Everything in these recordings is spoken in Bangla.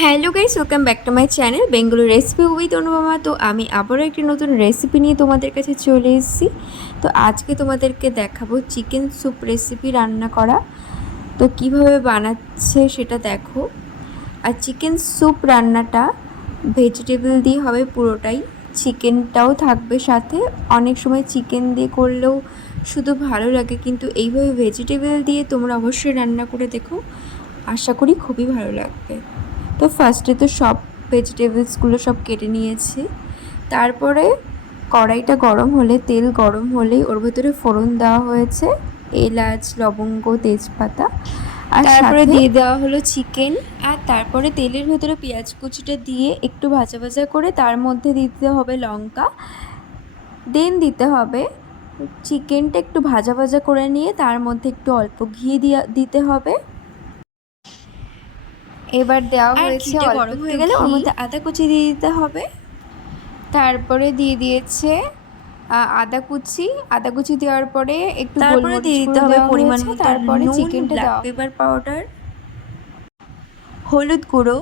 Hello guys welcome back to my channel Bengali recipe with Anupama তো আমি আবারও একটি নতুন রেসিপি নিয়ে তোমাদের কাছে চলে এসেছি। তো আজকে তোমাদেরকে দেখাবো চিকেন স্যুপ রেসিপি রান্না করা। তো কীভাবে বানাচ্ছে সেটা দেখো। আর চিকেন স্যুপ রান্নাটা ভেজিটেবল দিয়ে হবে, পুরোটাই চিকেনটাও থাকবে সাথে। অনেক সময় চিকেন দিয়ে করলেও শুধু ভালো লাগে, কিন্তু এইভাবে ভেজিটেবল দিয়ে তোমরা অবশ্যই রান্না করে দেখো। আশা করি খুবই ভালো লাগবে। তো ফার্স্টে তো সব ভেজিটেবলসগুলো সব কেটে নিয়েছি। তারপরে কড়াইটা গরম হলে তেল গরম হলেই ওর ভেতরে ফোড়ন দেওয়া হয়েছে এলাচ লবঙ্গ তেজপাতা আর তারপরে দিয়ে দেওয়া হলো চিকেন আর তারপরে তেলের ভেতরে পেঁয়াজ কুচিটা দিয়ে একটু ভাজা ভাজা করে তার মধ্যে দিতে হবে লঙ্কা। দেন দিতে হবে চিকেনটা একটু ভাজা ভাজা করে নিয়ে তার মধ্যে একটু অল্প ঘি দিয়ে দিতে হবে। এবার দেওয়া হয়েছে অল্প হয়ে গেলে ওর মধ্যে আদা কুচি দিয়ে দিতে হবে। তারপরে দিয়ে দিয়েছে আদা কুচি। আদা কুচি দেওয়ার পরে একটু তারপরে দিয়ে দিতে হবে পরিমাণ মতো। তারপরে চিকেনটা দাও পেপার পাউডার হলুদ গুঁড়ো।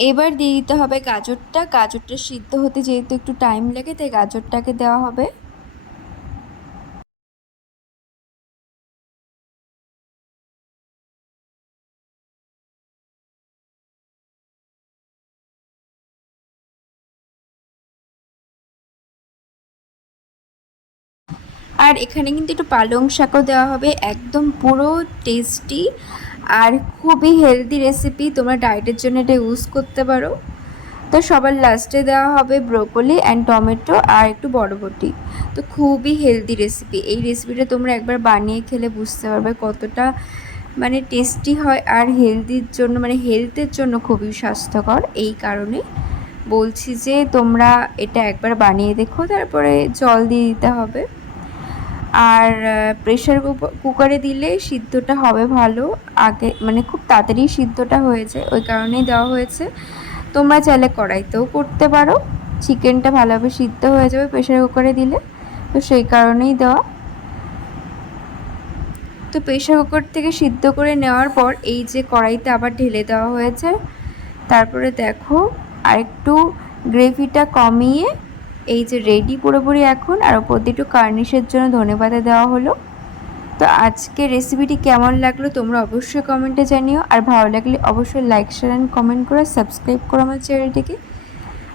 এবার দিয়ে দিতে হবে গাজরটা। গাজরটা সিদ্ধ হতে যেহেতু একটু টাইম লাগে, তাই গাজরটাকে দেওয়া হবে। আর এখানে কিন্তু একটু পালং শাকও দেওয়া হবে। একদম পুরো টেস্টি আর খুবই হেলদি রেসিপি তোমরা ডায়েটের জন্য এটা ইউজ করতে পারো। তো সবার লাস্টে দেওয়া হবে ব্রোকলি অ্যান্ড টমেটো আর একটু বড়বটি তো খুবই হেলদি রেসিপি এই রেসিপিটা তোমরা একবার বানিয়ে খেলে বুঝতে পারবে কতটা মানে টেস্টি হয় আর হেলদির জন্য মানে হেলথের জন্য খুবই স্বাস্থ্যকর। এই কারণে বলছি যে তোমরা এটা একবার বানিয়ে দেখো, তারপরে জল দিয়ে দিতে হবে। আর প্রেশার কুকারে দিলে সিদ্ধটা হবে ভালো। আগে মানে খুব তাড়াতাড়ি সিদ্ধটা হয়েছে, ওই কারণেই দেওয়া হয়েছে। তোমরা চাইলে কড়াইতেও করতে পারো। চিকেনটা ভালোভাবে সিদ্ধ হয়ে যাবে প্রেশার কুকারে দিলে। তো সেই কারণেই দেওয়া। তো প্রেশার কুকার থেকে সিদ্ধ করে নেওয়ার পর এই যে কড়াইতে আবার ঢেলে দেওয়া হয়েছে, তারপরে দেখো আরেকটু গ্রেভিটা কমিয়ে এই যে রেডি পুরোপুরি এখন, আর ওপর দিয়ে একটু কার্নিশের জন্য ধনেপাতা দেওয়া হলো। তো আজকে রেসিপিটি কেমন লাগল তোমরা অবশ্যই কমেন্টে জানিও, আর ভালো লাগলে অবশ্যই লাইক শেয়ার অ্যান্ড কমেন্ট করে সাবস্ক্রাইব করো আমার চ্যানেলটিকে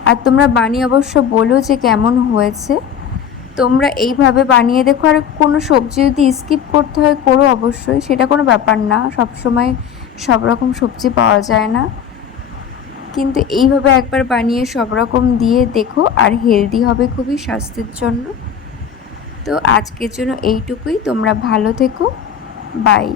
আর তোমরা বানিয়ে অবশ্য বলো যে কেমন হয়েছে। তোমরা এইভাবে বানিয়ে দেখো, আর কোনো সবজি যদি স্কিপ করতে হয়, করো অবশ্যই, সেটা কোনো ব্যাপার না। সব সময় সব রকম সবজি পাওয়া যায় না। কিন্তু এইভাবে একবার বানিয়ে সব রকম দিয়ে দেখো আর হেলদি হবে খুবই স্বাস্থ্যের জন্য। তো আজকের জন্য এইটুকুই, তোমরা ভালো থেকো। বাই।